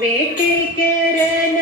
വേട്ടയ്ക്കരനായി